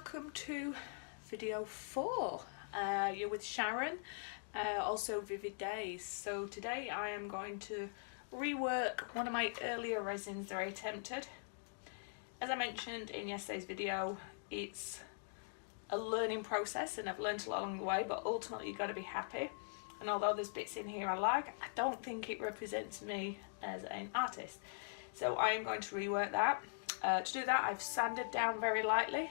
welcome to video 4. You're with Sharon, also Vivid Days. So today I am going to rework one of my earlier resins that I attempted. As I mentioned in yesterday's video, it's a learning process and I've learned a lot along the way, but ultimately you've got to be happy. And although there's bits in here I like, I don't think it represents me as an artist. So I am going to rework that. To do that, I've sanded down very lightly.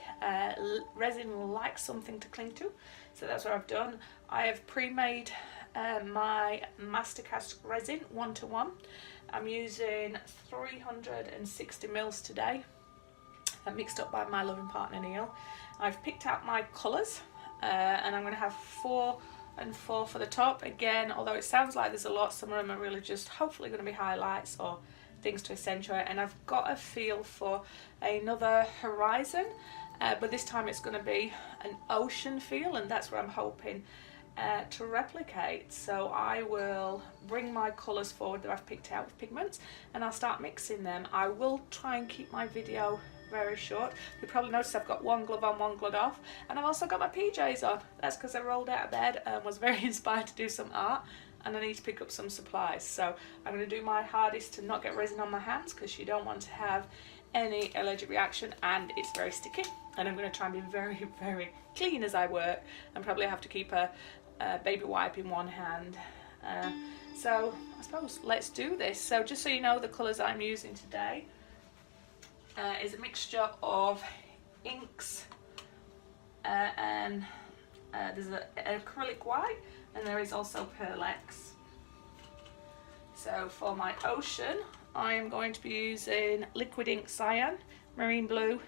Resin likes something to cling to, so that's what I've done. I have pre-made my Mastercast resin 1:1. I'm using 360 mils today, mixed up by my loving partner Neil. I've picked out my colours, and I'm going to have 4 and 4 for the top. Again, although it sounds like there's a lot, some of them are really just hopefully going to be highlights or things to accentuate, and I've got a feel for another horizon, but this time it's going to be an ocean feel, and that's what I'm hoping to replicate. So I will bring my colours forward that I've picked out with pigments and I'll start mixing them. I will try and keep my video very short. You probably noticed I've got one glove on, one glove off, and I've also got my PJs on. That's because I rolled out of bed and was very inspired to do some art, and I need to pick up some supplies. So I'm going to do my hardest to not get resin on my hands, because you don't want to have any allergic reaction, and it's very sticky. And I'm going to try and be very, very clean as I work, and probably have to keep a baby wipe in one hand. So I suppose let's do this. So just so you know, the colours I'm using today is a mixture of inks and there's an acrylic white, and there is also Pearl X. So for my ocean, I am going to be using liquid ink cyan, marine blue,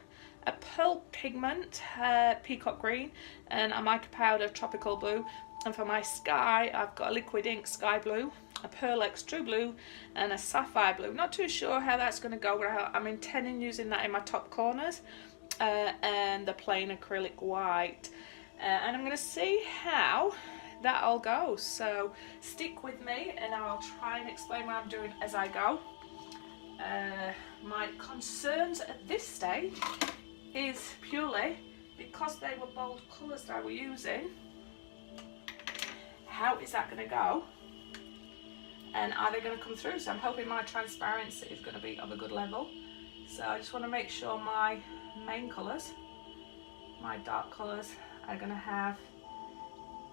a pearl pigment, peacock green, and a mica powder tropical blue. And for my sky, I've got a liquid ink sky blue, a Pearl X true blue, and a sapphire blue. Not too sure how that's going to go, but I'm intending using that in my top corners, and the plain acrylic white. And I'm going to see how that all goes. So stick with me and I'll try and explain what I'm doing as I go. My concerns at this stage is purely because they were bold colours that I were using. How is that going to go, and are they going to come through? So I'm hoping my transparency is going to be of a good level. So I just want to make sure my main colours, my dark colours, are going to have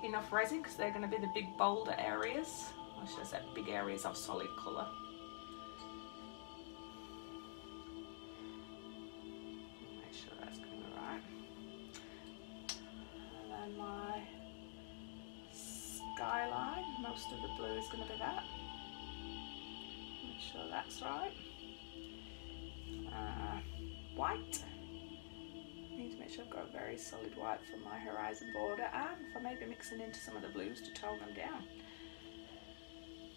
enough resin, because they're going to be the big bolder areas, or should I say big areas of solid colour. Make sure that's going to be right. And then my skyline, most of the blue is going to be that. Make sure that's right. White. Need to make sure I've got a very solid white for my horizon border, and for maybe mixing into some of the blues to tone them down.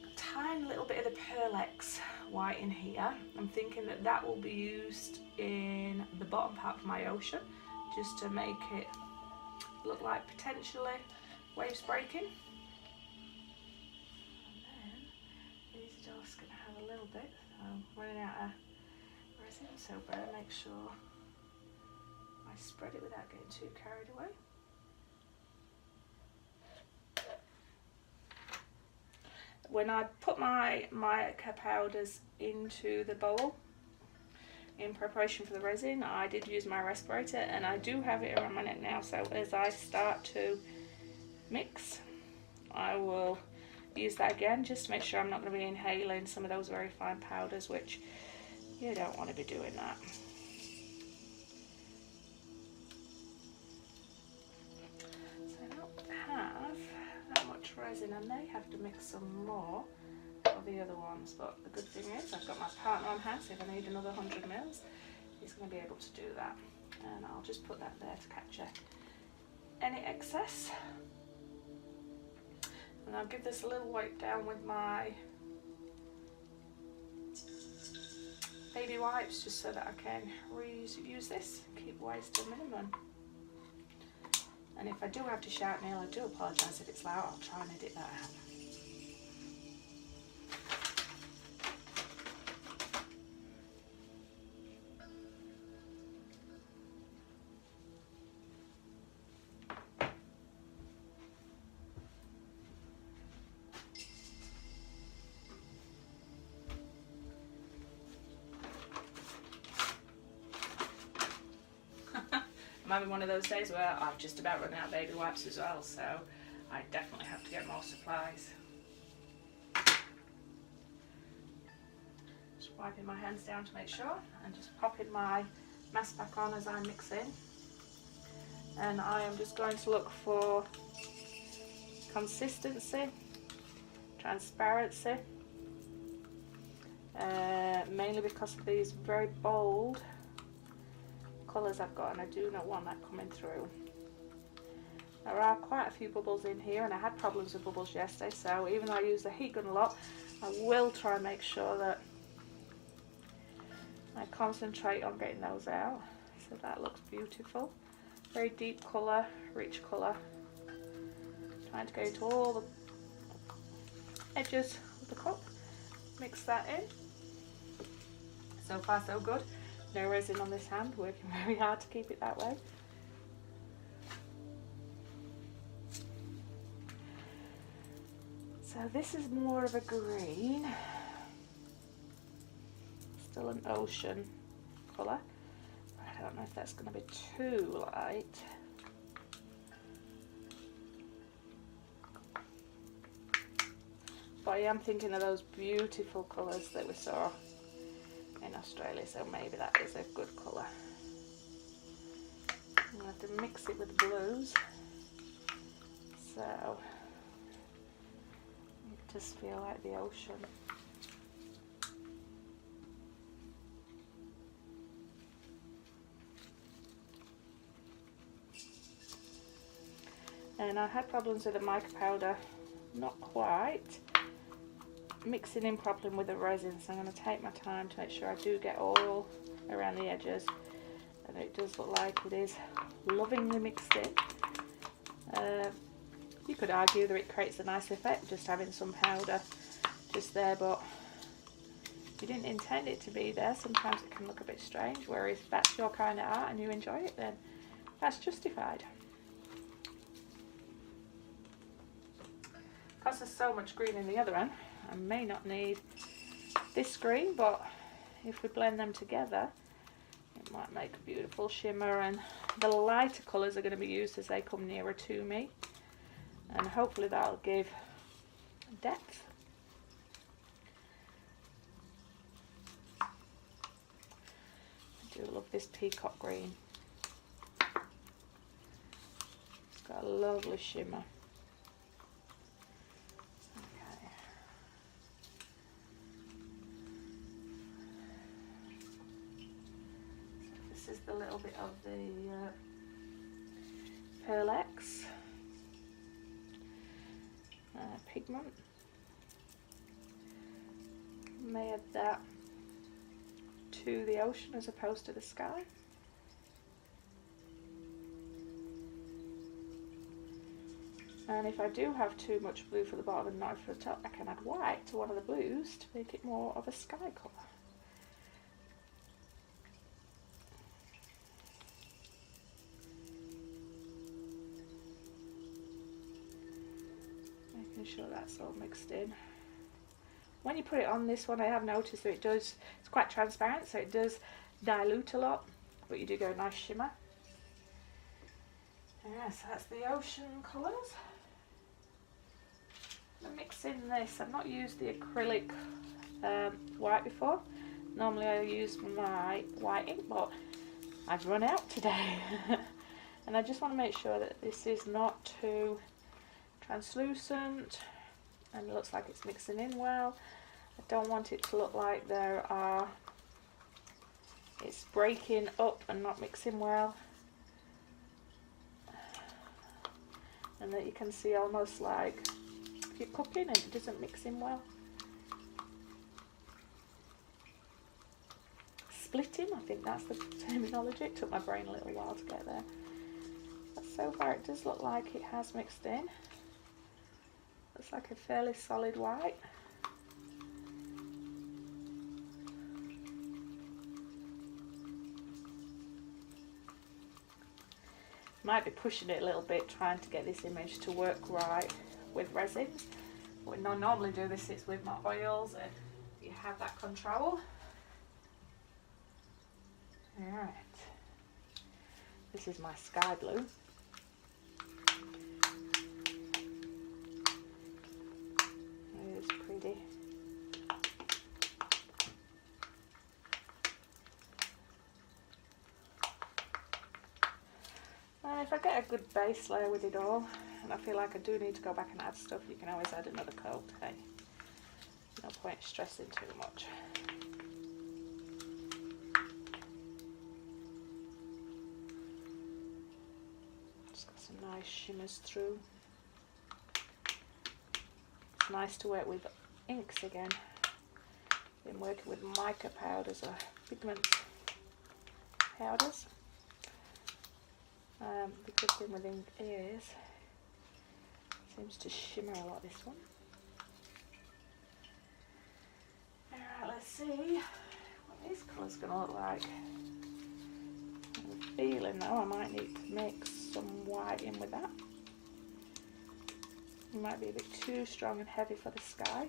A tiny little bit of the Pearl X white in here. I'm thinking that that will be used in the bottom part of my ocean, just to make it look like potentially waves breaking. These are just going to have a little bit, so I'm running out of resin, so better make sure I spread it without getting too carried away. When I put my mica powders into the bowl in preparation for the resin, I did use my respirator, and I do have it around my neck now, so as I start to mix, I will use that again, just to make sure I'm not going to be inhaling some of those very fine powders, which you don't want to be doing that. So I don't have that much resin, I may have to mix some more of the other ones, but the good thing is I've got my partner on hand, so if I need another 100 mils, he's going to be able to do that. And I'll just put that there to capture any excess. And I'll give this a little wipe down with my baby wipes, just so that I can reuse this, keep waste to a minimum. And if I do have to shout, Neil, I do apologise if it's loud. I'll try and edit that out. might be one of those days where I've just about run out of baby wipes as well, so I definitely have to get more supplies. Just wiping my hands down to make sure, and just popping my mask back on as I mix in. And I am just going to look for consistency, transparency, mainly because of these very bold colours I've got, and I do not want that coming through. There are quite a few bubbles in here, and I had problems with bubbles yesterday, so even though I use the heat gun a lot, I will try and make sure that I concentrate on getting those out. So that looks beautiful. Very deep colour, rich colour. Trying to go into all the edges of the cup. Mix that in. So far so good. No resin on this hand, working very hard to keep it that way. So this is more of a green. Still an ocean colour. I don't know if that's going to be too light. But I am thinking of those beautiful colours that we saw in Australia, so maybe that is a good colour. I'm going to have to mix it with the blues. So it just feel like the ocean. And I had problems with the mica powder, not quite mixing in properly with the resin, so I'm going to take my time to make sure I do get all around the edges, and it does look like it is lovingly mixed in. You could argue that it creates a nice effect just having some powder just there, but if you didn't intend it to be there, sometimes it can look a bit strange, whereas if that's your kind of art and you enjoy it, then that's justified. Because there's so much green in the other end, I may not need this green, but if we blend them together, it might make a beautiful shimmer, and the lighter colours are going to be used as they come nearer to me, and hopefully that'll give depth. I do love this peacock green. It's got a lovely shimmer. A little bit of the Pearl X pigment. May add that to the ocean as opposed to the sky. And if I do have too much blue for the bottom and not for the top, I can add white to one of the blues to make it more of a sky colour. Sure that's all mixed in. When you put it on this one, I have noticed that it's quite transparent, so it does dilute a lot, but you do get a nice shimmer. Yeah, so that's the ocean colours. I'm mixing this. I've not used the acrylic white before. Normally I use my white ink, but I've run out today. And I just want to make sure that this is not too translucent, and it looks like it's mixing in well. I don't want it to look like it's breaking up and not mixing well, and that you can see almost like if you're cooking and it doesn't mix in well. Splitting, I think that's the terminology. It took my brain a little while to get there, but so far it does look like it has mixed in. Looks like a fairly solid white. Might be pushing it a little bit, trying to get this image to work right with resin. When I normally do this, it's with my oils, and you have that control. Alright. This is my sky blue. It is pretty. And if I get a good base layer with it all, and I feel like I do need to go back and add stuff, you can always add another coat. Hey, no point stressing too much. Just got some nice shimmers through. It's nice to work with inks again. Been working with mica powders or pigment powders. The good thing with ink is it seems to shimmer a lot, this one. Alright, let's see what these colours are going to look like. I have a feeling though I might need to mix some white in with that. It might be a bit too strong and heavy for the sky.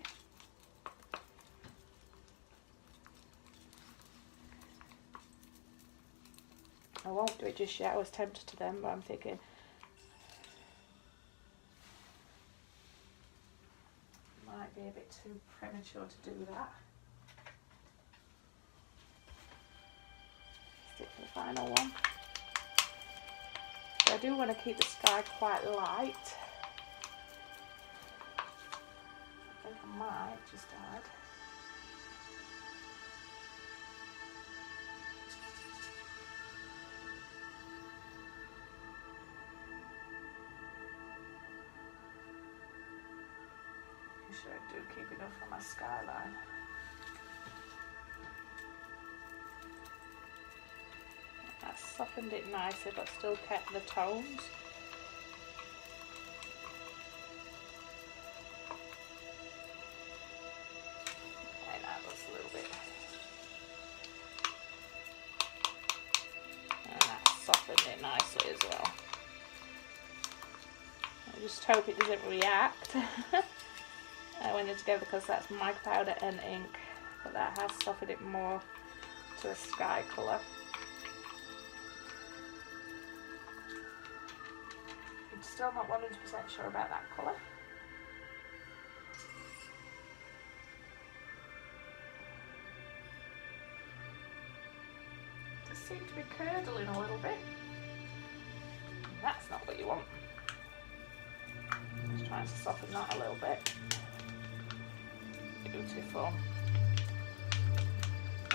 I won't do it just yet. I was tempted to them, but I'm thinking might be a bit too premature to do that. Stick to the final one. So I do want to keep the sky quite light. I think I might just add I do keep enough for my skyline. That softened it nicely but still kept the tones. Okay, that looks a little bit. And that softened it nicely as well. I just hope it doesn't react. When they're together, because that's mica powder and ink, but that has softened it more to a sky colour. I'm still not 100% sure about that colour. It does seem to be curdling a little bit. That's not what you want. Just trying to soften that a little bit. Beautiful.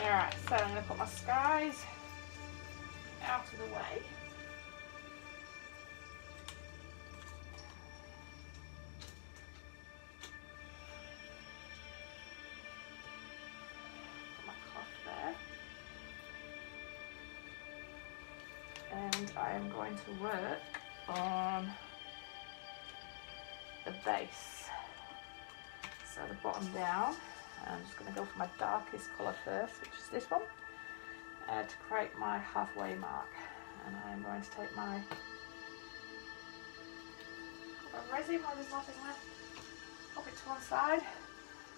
Alright, so I'm going to put my skies out of the way. Put my cloth there. And I am going to work on the base. So the bottom down, I'm just going to go for my darkest colour first, which is this one, to create my halfway mark. And I'm going to take my resin where there's nothing left, pop it to one side.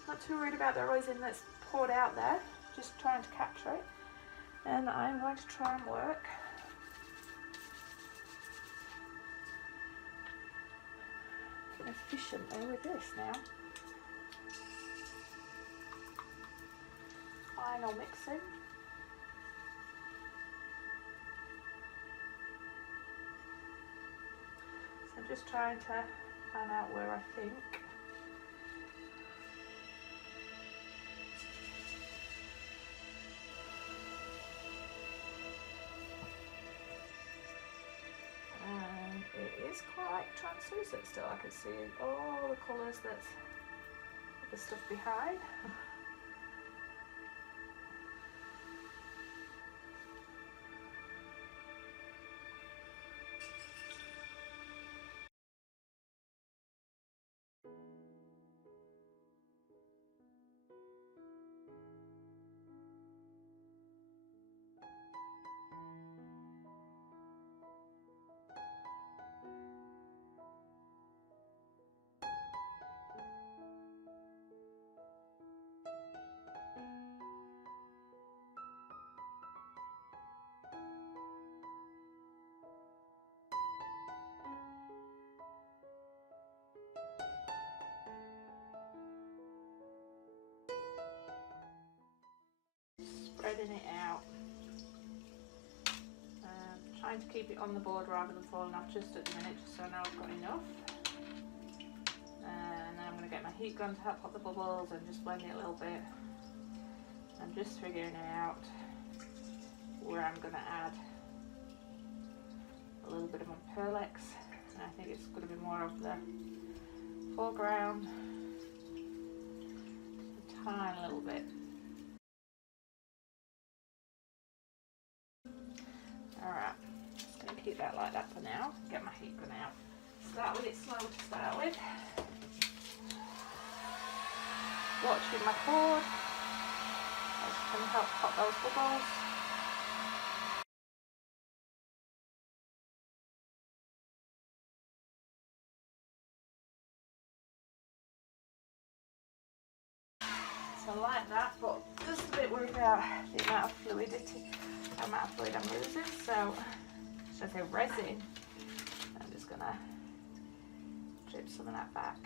Not too worried about the resin that's poured out there, just trying to capture it. And I'm going to try and work efficiently with this now. Final mixing. So I'm just trying to find out where I think and it is quite translucent still. I can see all the colours that's the stuff behind. spreading it out. Trying to keep it on the board rather than falling off just at the minute, just so I know I've got enough. And then I'm going to get my heat gun to help pop the bubbles and just blend it a little bit. I'm just figuring out where I'm going to add a little bit of my Pearlex. And I think it's going to be more of the foreground, just a tiny little bit. Alright, just going to keep that like that for now. Get my heat gun out. Start with it slow to start with. Watching my cord. That's going to help pop those bubbles. So like that, but just a bit worried about the amount of fluidity, the amount of fluid I'm losing. So, should I say resin? I'm just going to drip some of that back.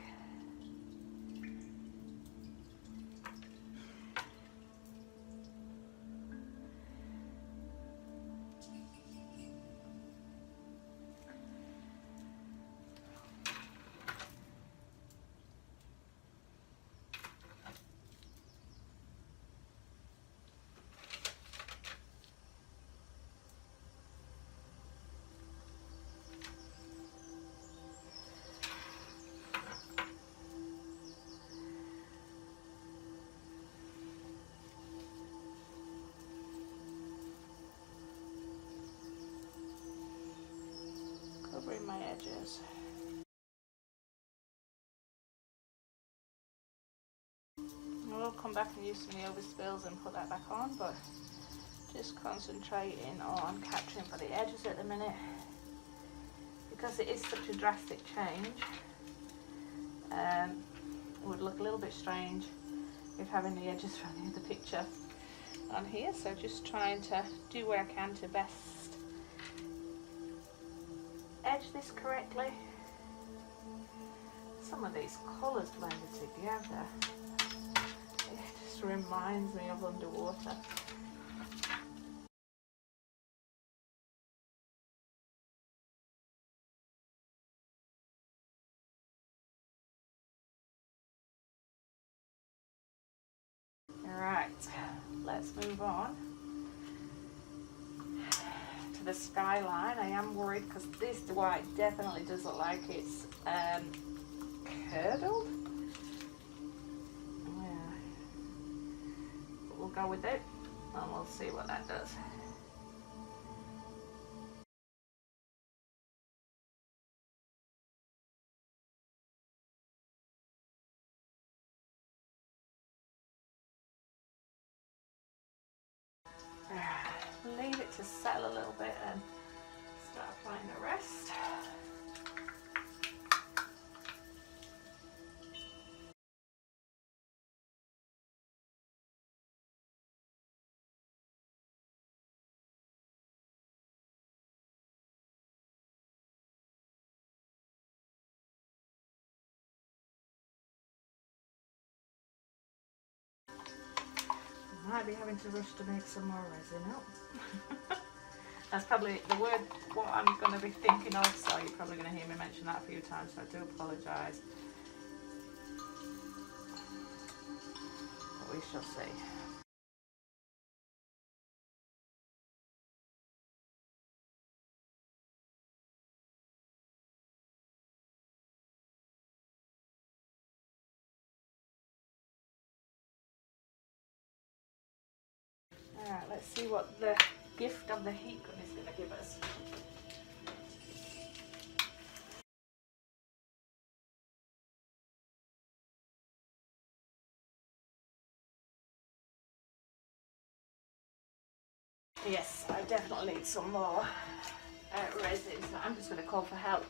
Covering my edges. I will come back and use some of the overspills and put that back on, but just concentrating on capturing for the edges at the minute, because it is such a drastic change. It would look a little bit strange if having the edges from the other picture on here, so just trying to do what I can to best edge this correctly. Some of these colours blended together, it just reminds me of underwater. Right, let's move on to the skyline. I am worried because this white definitely does look like it's curdled. Yeah. But we'll go with it and we'll see what that does. Leave it to settle a little bit and start applying the rest. Might be having to rush to make some more resin up. That's probably the word what I'm going to be thinking of, so you're probably going to hear me mention that a few times, so I do apologise. But we shall see. Alright, let's see what the gift of the heat gun is going to give us. Yes, I definitely need some more resin, so I'm just going to call for help.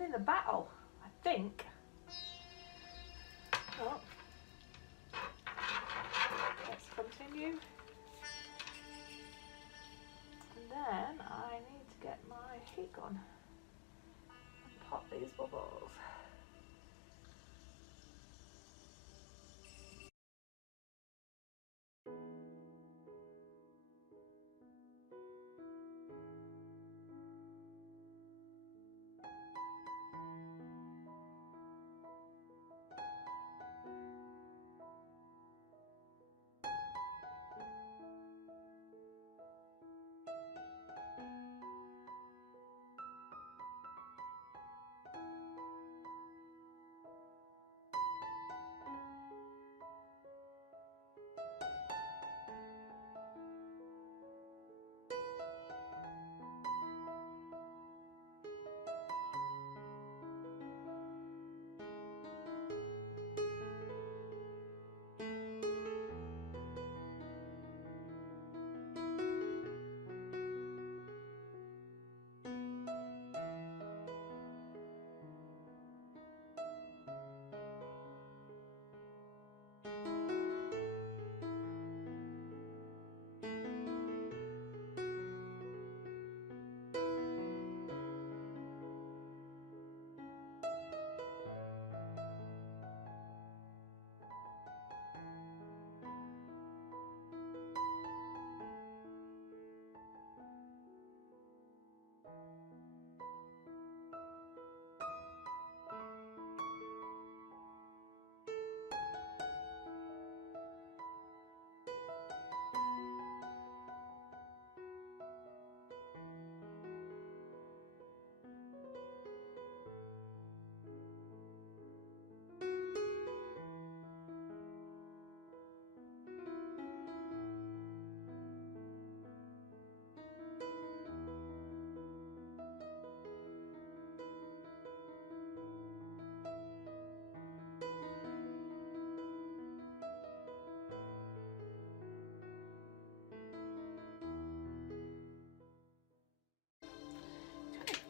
winning the battle, I think. Oh. Let's continue. And then I need to get my heat gun and pop these bubbles.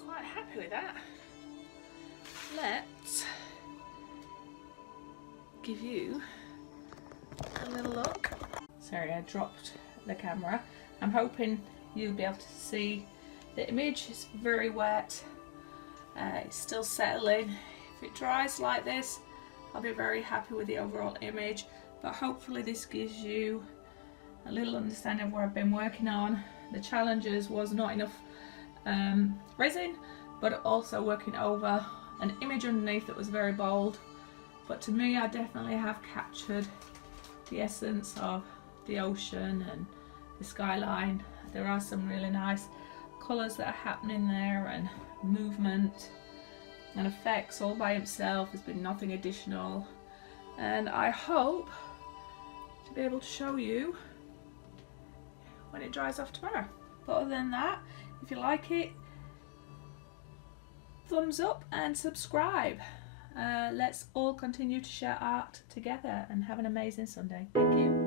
Quite happy with that. Let's give you a little look. Sorry, I dropped the camera. I'm hoping you'll be able to see the image. It's very wet. It's still settling. If it dries like this, I'll be very happy with the overall image, but hopefully this gives you a little understanding of what I've been working on. The challenges was not enough resin, but also working over an image underneath that was very bold. But to me, I definitely have captured the essence of the ocean and the skyline. There are some really nice colours that are happening there, and movement and effects all by itself. There's been nothing additional, and I hope to be able to show you when it dries off tomorrow. But other than that, if you like it, thumbs up and subscribe. Let's all continue to share art together and have an amazing Sunday. Thank you.